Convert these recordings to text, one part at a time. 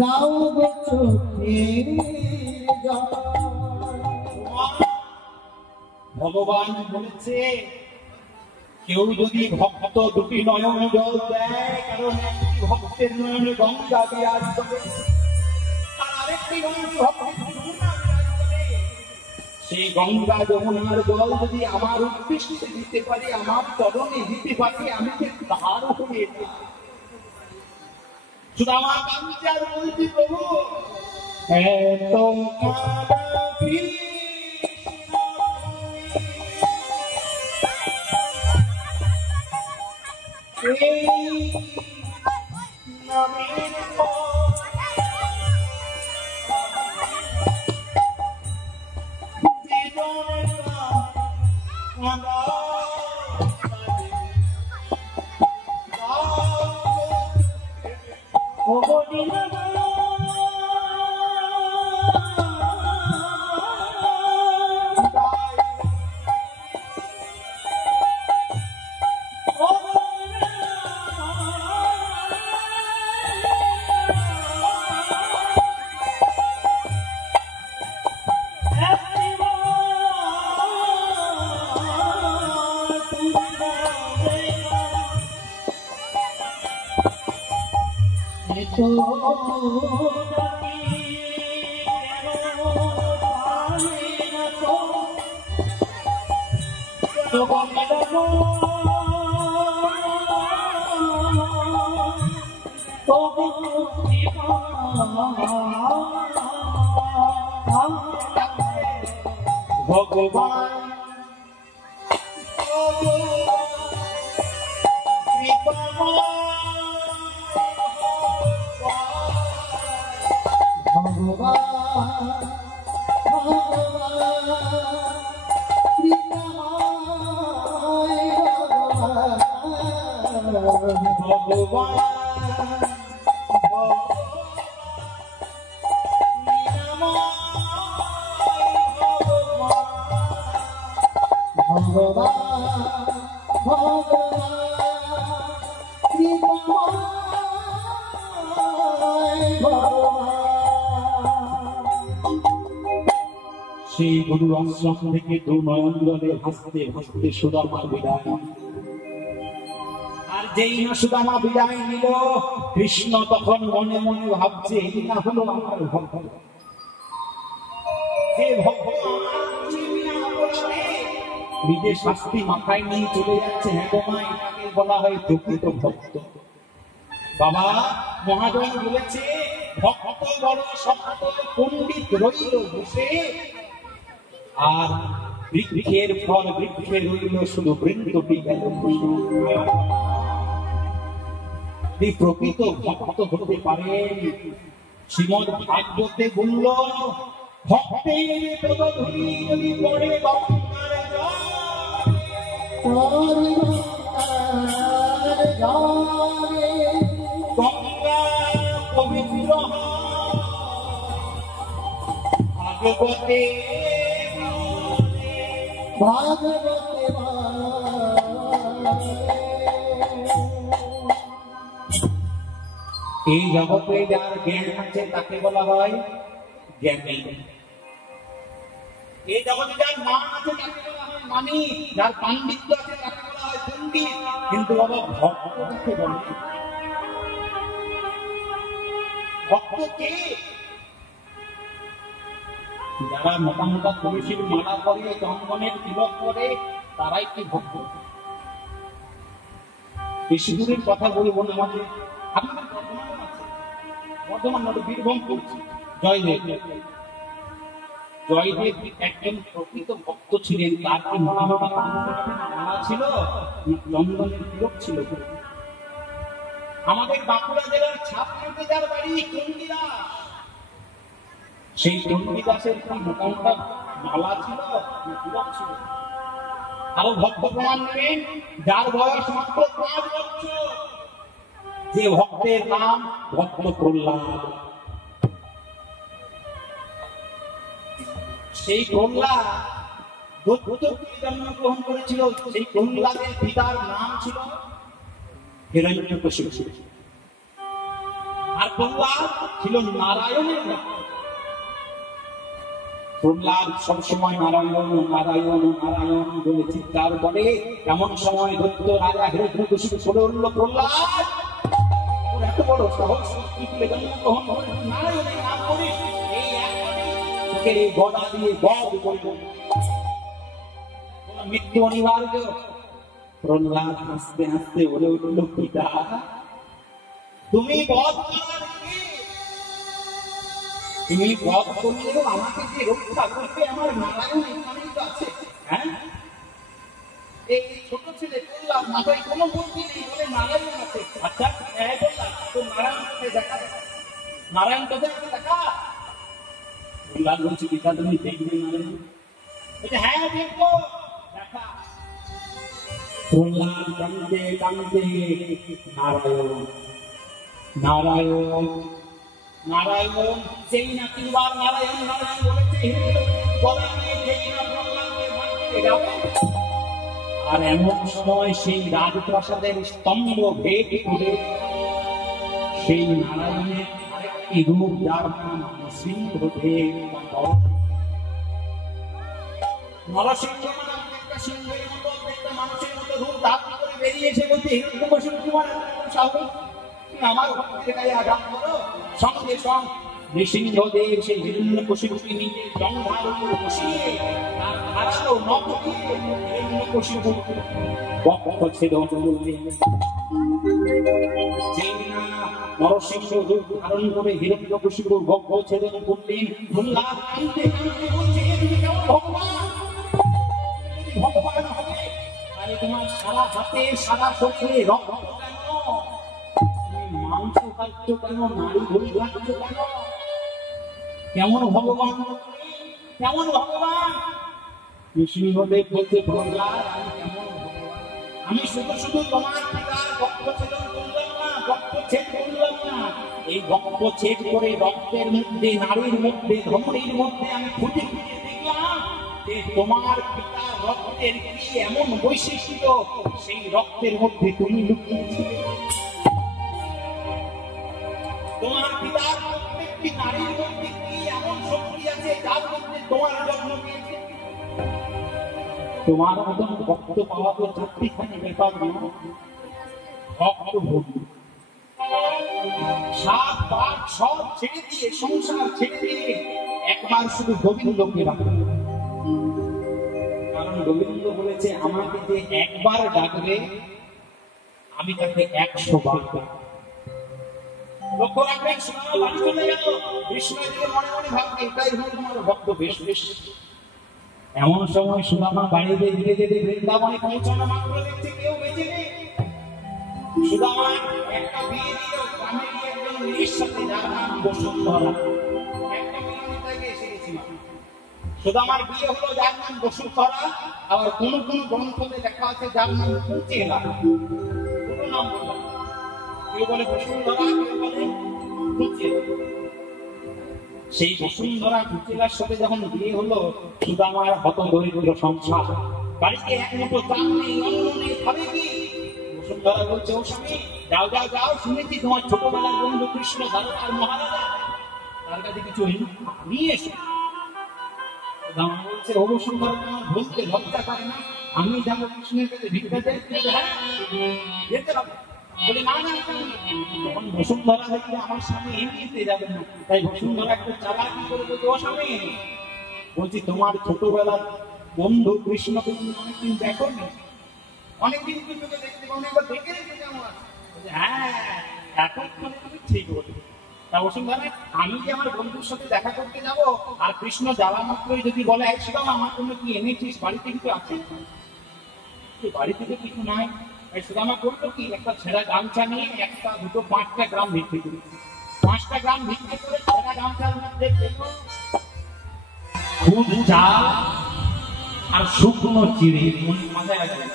দাও গো চোখের জল। ভগবান বলেছে কেউ যদি ভক্ত দুটি নয়ন জল দেয়, কারণ একটি ভক্তের নয়নে গঙ্গা বিরাজ করে, আর আরেকটি নয়নে ভক্তের যমুনা বিরাজ করে। সেই গঙ্গা যমুনার জল যদি আমার উদ্দেশ্যে দিতে পারি, আমার চরণে দিতে পারি, আমি যে তার হয়ে শুধু আমার কাছে আর বলছি, প্রভু এত কাঁদাবি নামের জীবনের ভগবান সেই গুরু আশ্রম থেকে দু নয়ন জলে হাসতে হাসতে সুদামা বিদায়। আর যেই না সুদামা বিদায় নিল, কৃষ্ণ তখন মনে মনে ভাবছে, এই না হলো আমার ভক্ত, যে ভক্ত নিজের শাস্তি মাথায় নিয়ে চলে যাচ্ছে। হ্যাঁ গো মা, এটাকে বলা হয় প্রকৃত ভক্ত। বাবা মহাজন বলেছে, ভক্ত বড় শক্ত পণ্ডিত রইল বসে, আর বৃক্ষের ফল বৃক্ষে রইল শুধু বৃন্তটি গেল। প্রকৃত ভক্ত হতে পারেন। শ্রীমদ ভাগবতে বলল, ভক্তের পদধূলি যদি পড়ে গঙ্গার জলে, গঙ্গা পবিত্র ভাগবতে এই জগতে যার জ্ঞান আছে তাকে বলা হয় জ্ঞানী। এই জগতে যার মান আছে তাকে বলা হয় মানি, যার পাণ্ডিত্য আছে তাকে বলা হয় পণ্ডিত। কিন্তু বাবা ভক্ত কাকে বলে? ভক্ত কে? যারা মোটা মোটা তুলসীর মালা করে, চন্দনের তিলক করে, তারাই কি ভক্ত? বেশিদূরের কথা বলবো না, আমাদের আপনাদের বর্ধমান বীরভূম করছি। জয়দেব একজন প্রকৃত ভক্ত ছিলেন। তার কি মোটা মোটা মালা ছিল, চন্দনের তিলক ছিল? আমাদের বাঁকুড়া জেলার ছাপড়াতে যার বাড়ি চণ্ডীদাস, সেই চণ্ডীদাসের কি মোটা মোটা মালা ছিল, তিলক ছিল? আরো ভক্ত প্রমাণ নেবেন, যার বয়স মাত্র 5 বছর, যে ভক্তের নাম ভক্ত প্রহ্লাদ। সেই প্রহ্লাদ জন্মগ্রহণ করেছিল। সেই প্রহ্লাদের পিতার নাম ছিল হিরণ্যকশিপু। আর প্রহ্লাদ ছিল নারায়ণের ভক্ত। প্রহ্লাদ সবসময় নারায়ণ নারায়ণ নারায়ণ বলে চিৎকার করে। এমন সময় দৈত্য রাজা হিরণ্যকশিপু বলে উঠল, প্রহ্লাদ তোর এত বড় সাহস, তুই তুলে জন্মগ্রহণ করে নারায়ণের নাম করিস, এই তোকে এই গদা দিয়ে বধ করব, মৃত্যু অনিবার্য। প্রহ্লাদ হাসতে হাসতে বলে উঠল, পিতা তুমি বধ করার কে? তুমি বধ করলেও আমাকে যে রক্ষা করবে আমার নারায়ণ এখানেই তো আছে। হ্যাঁ, এই ছোট ছেলে প্রহ্লাদ মাথায় কোনো বুদ্ধি নেই বলে নারায়ণ আছে। আচ্ছা বললাম তো নারায়ণ কোথায় দেখা, নারায়ণ কোথায় দেখা? প্রহ্লাদ বলছি, পিতা তুমি দেখবে নারায়ণ? বলছে হ্যাঁ দেখবো, দেখা। প্রহ্লাদ কাঁদতে কাঁদতে নারায়ণ নারায়ণ নারায়ণ, সেই না তিনবার নারায়ণ নারায়ণ বলেছে, আর এমন সময় সেই রাজপ্রাসাদের স্তম্ভ ভেদ করে সেই নারায়ণের আরেকটি রূপ, যার নাম নরসিংহদেব। নরসিংহ একটা সিংহের মতো, একটা মানুষের মতো রূপ ধারণ করে বেরিয়েছে। বলতে হিরণ্যকশিপু তোমার সাহস, আমার ভক্তের গায়ে আঘাত করো। সঙ্গে সঙ্গে নৃসিংহদেব সেই হিরণ্যকশিপুকে নিজে জঙ্ঘার উপর বসিয়ে তার ধারালো নখ দিয়ে হিরণ্যকশিপু বক্ষ ছেদন করলেন। যেই না নরসিংহ রূপ ধারণ করে হিরণ্যকশিপুর বক্ষ ছেদন করলেন, প্রহ্লাদ কাঁদতে কাঁদতে বলছে, তুমি কেমন ভগবান? ভগবান হবে তাহলে তোমার সারা হাতে সারা শরীরে রক্ত কেন? মাংস খাচ্ছ কেন? নারী ভরি খাচ্ছ কেন? কেমন ভগবান? কেমন ভগবান? নৃসিংহদেব বলতে, প্রহ্লাদ আমি কেমন ভগবান? আমি শুধু শুধু তোমার পিতার বক্ষ ছেদন করলাম না, বক্ষ ছেদ করলাম না, এই বক্ষ ছেদ করে রক্তের মধ্যে, নারীর মধ্যে, ধমনীর মধ্যে আমি খুঁজে খুঁজে দেখলাম যে তোমার পিতার রক্তের কি এমন বৈশিষ্ট্য, সেই রক্তের মধ্যে তুমি লুকিয়েছিলে। তোমার পিতার প্রত্যেকটি নারীর মধ্যে কি এমন শক্তি আছে যার মধ্যে তোমার জন্ম নিয়েছে? তোমার মতন ভক্ত পাওয়া তো চাকরিখানি ব্যাপার নয়। ভক্ত ভক্তি সাত পাঁচ সব ছেড়ে দিয়ে, সংসার ছেড়ে দিয়ে একবার শুধু গোবিন্দকে রাখবে। কারণ গোবিন্দ বলেছে, আমাকে যে একবার ডাকবে আমি তাকে 100 বার ডাকবো। লক্ষ্য রাখবেন, সুদামা বাড়ি চলে গেল, কৃষ্ণের দিকে মনে মনে ভাববে, এটাই হল তোমার ভক্ত বেশ বেশ। এমন সময় সুদামা বাড়িতে ধীরে ধীরে বৃন্দাবনে পৌঁছানো মাত্র দেখছে কেউ বেঁচে নেই। সুদামা একটা বিয়ে দিল গ্রামেরই একজন মেয়ের সাথে, যার নাম বসুন্ধরা। একটা বিয়ে থেকে এসে গেছিলাম, সুদামার বিয়ে হলো যার নাম বসুন্ধরা। আবার কোন কোন গ্রন্থে লেখা আছে যার নাম কুচেলা। দুটো নাম বললাম, কেউ বলে বসুন্ধরা, কেউ বলে কুচেলা। সেই বসুন্ধরা কুচেলার সাথে যখন বিয়ে হলো, সুদামার হত দরিদ্র সংসার, বাড়িতে এক মুঠো চাল নেই, অন্ন নেই, খাবে কি? বসুন্ধরা বলছে, ও স্বামী যাও যাও যাও, শুনেছি তোমার ছোটবেলার বন্ধু কৃষ্ণ দ্বারকার মহারাজা, তার কাছে কিছু নিয়ে এসো। সুদামা বলছে, ও বসুন্ধরা তোমার বলতে লজ্জা করে না? আমি যাবো কৃষ্ণের কাছে ভিক্ষা চাইতে? হ্যাঁ যেতে হবে। বলে না না, তখন বসুন্ধরা দেখলে আমার স্বামী এমনিতে যাবে না, তাই বসুন্ধরা একটা চালাকি করে বলছে, ও স্বামী বলছি তোমার ছোটবেলার বন্ধু কৃষ্ণকে তুমি অনেকদিন দেখো নি? অনেকদিন কৃষ্ণকে দেখতে পাও, একবার দেখে রেখে কেমন আছে? হ্যাঁ এখন তুমি ঠিক বলবে। তা বসুন্ধরা, আমি যে আমার বন্ধুর সাথে দেখা করতে যাব, আর কৃষ্ণ যাওয়া মাত্রই যদি বলে, সুদামা আমার জন্য কি এনেছিস? বাড়িতে কিছু আছে? বাড়িতে তো কিছু নাই। সুদামা করলো কি, একটা ছেঁড়া গামছা নিয়ে 1টা 2টো 5টা গ্রাম ভিক্ষে করে, 5টা গ্রাম ভিক্ষে করে ছেঁড়া গামছার মধ্যে খুদ চাল আর শুকনো চিড়ে। মাথায় রাখবেন,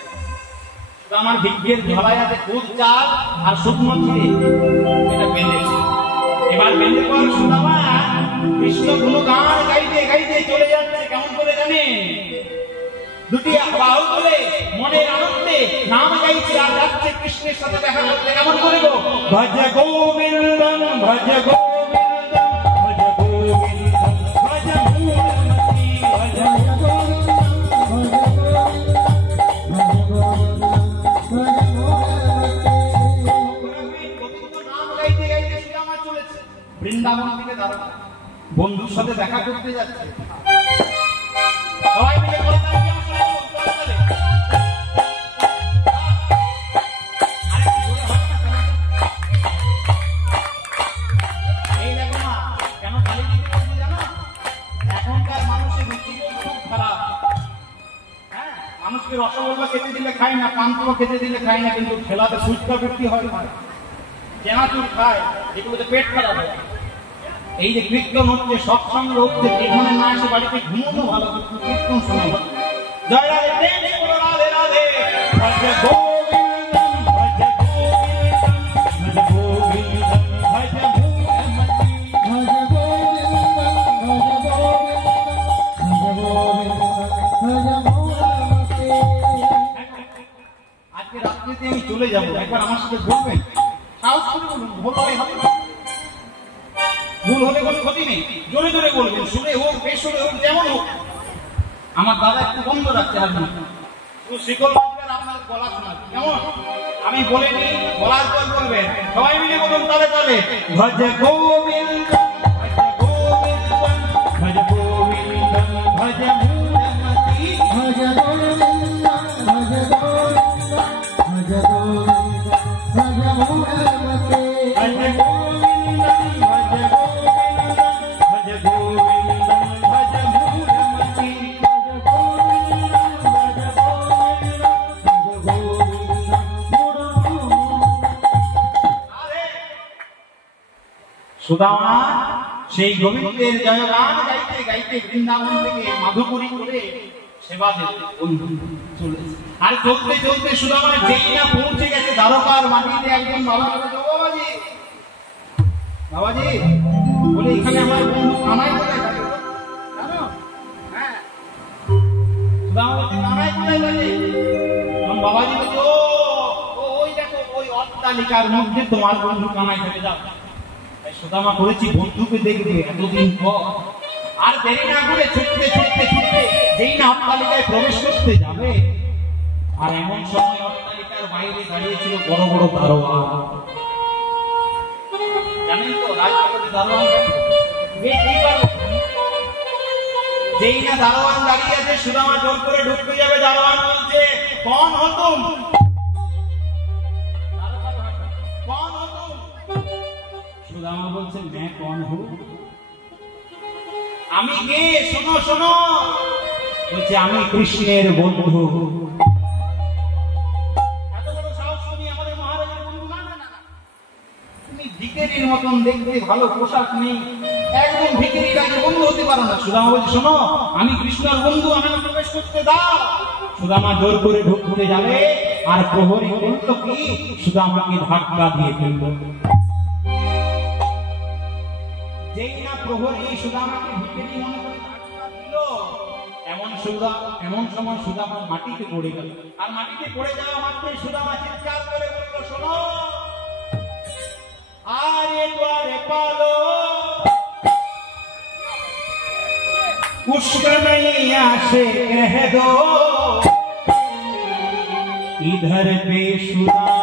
সুদামার ভিক্ষের ধরায় আছে খুদ চাল আর শুকনো চিড়ে, এটা বেঁধে। এবার বেঁধে পর সুদামা কৃষ্ণ গুণগান গাইতে গাইতে চলে যাচ্ছে। কেমন করে জানে? দুটি বাহু তুলে মনের আনন্দে নাম গাইছে আর যাচ্ছে কৃষ্ণের সাথে দেখা করতে। কেমন করে গো? ভজ গোবিন্দম ভজ গোবিন্দম ভজ গোবিন্দম ভজ মূলমতি ভজ বৃন্দাবন থেকে দাঁড়ানো বন্ধুর সাথে দেখা করতে যাচ্ছে। সবাই মিলে বলে দাও কি আসলে চলে এই দেখো না কেন খালি দিতে বলছি জানো? এখনকার মানুষের রুচি খুব খারাপ। হ্যাঁ, মানুষকে রসগোল্লা খেতে দিলে খায় না, পান্তুয়া খেতে দিলে খায় না, কিন্তু খেলাতে ফুচকা বিক্রি হয় খায়, চেনাচুর খায়, যেগুলোতে পেট খারাপ হয়। এই যে কীর্তন হচ্ছে, সৎসঙ্গ হচ্ছে, যেখানে না এসে বাড়িতে ঘুমোনো ভালো, কীর্তন শোনা ভালো। জয় রাধে, প্রেমে বলো রাধে রাধে। ভজ গোবিন্দম ভজ গোবিন্দম ভজ গোবিন্দম ভজ মূলমতি ভজ গোবিন্দম ভজ গোবিন্দম ভজ মূলমতি। আজকে রাত্রিতে আমি চলে যাবো, একবার আমার সাথে বলবেন, সাহস করে বলুন, ভুল হয় হবে, ভুল হলে কোনো ক্ষতি নেই, জোরে জোরে বলবেন, সুরে হোক বেসুরে হোক যেমন হোক। আমার দাদা একটু বন্ধ রাখতে হবে, শিকল বাজবেন, আপনার গলা শোনাবে কেমন? আমি বলে নি, বলার পর বলবেন, সবাই মিলে বলুন তালে তালে। ভজ গোবিন্দম ভজ গোবিন্দম ভজ গোবিন্দম ভজ মূলমতি ভজ গোবিন্দম ভজ গোবিন্দম ভজ গোবিন্দম ভজ মূলমতি ভজ গোবিন্দম ভজ গোবিন্দম ভজ গোবিন্দম ভজ মূলমতি সুদামা সেই গোবিন্দের জয়গান গাইতে গাইতে বৃন্দাবন থেকে মাধুপুরী করে সেবা দিতে বন্ধু চলেছে। আর চলতে চলতে সুদামা যেই না পৌঁছে গেছে দ্বারকার মাটিতে, একজন বাবা বলে, বাবাজি বাবাজি বলে, এখানে আমার বন্ধু কানাই কোথায় থাকে জানো? হ্যাঁ, সুদামা বলছে, কানাই কোথায় থাকে? তখন বাবাজি বলছে, ওই দেখো ওই অট্টালিকার মধ্যে তোমার বন্ধু কানাই থাকে, যাও। সুদামা করেছি বন্ধুকে দেখবে এতদিন পর, আর দেরি না করে ছুটতে ছুটতে ছুটতে যেই না অট্টালিকায় প্রবেশ করতে যাবে, আর এমন সময় অট্টালিকার বাইরে দাঁড়িয়েছিল বড় বড় দারোয়ান। জানেন তো রাজপ্রাসাদে দারোয়ান যেই না দারোয়ান দাঁড়িয়ে আছে, সুদামা জোর করে ঢুকতে যাবে, দারোয়ান বলছে, কন হো তুম? কন হো তুম? সুদামা বলছে, मैं कौन हूँ? আমি কে? শোনো শোনো। বলছে, আমি কৃষ্ণের বন্ধু। এত বড় সাহস তুমি আমাদের মহারাজের বন্ধু? না না না, তুমি ভিখারির মতন দেখতে, ভালো পোশাক নেই, একদম ভিখারি কাজে বন্ধু হতে পারো না। সুদামা বলছে, শোনো, আমি কৃষ্ণের বন্ধু, আমাকে প্রবেশ করতে দাও। সুদামা জোর করে ঢুকতে যাবে, আর প্রহরী বলল কি, সুদামাকে ধাক্কা দিয়ে ফেলল। যেই না প্রহরী সুদামাকে ভিখারি মনে করে ধাক্কা দিল, এমন সময় সুদামা মাটিতে পড়ে গেল। আর মাটিতে পড়ে যাওয়া মাত্রই সুদামা চিৎকার করে বলল, শোনো, আরে দ্বারে পালো उसका नैया से कह दो इधर पे सुदामा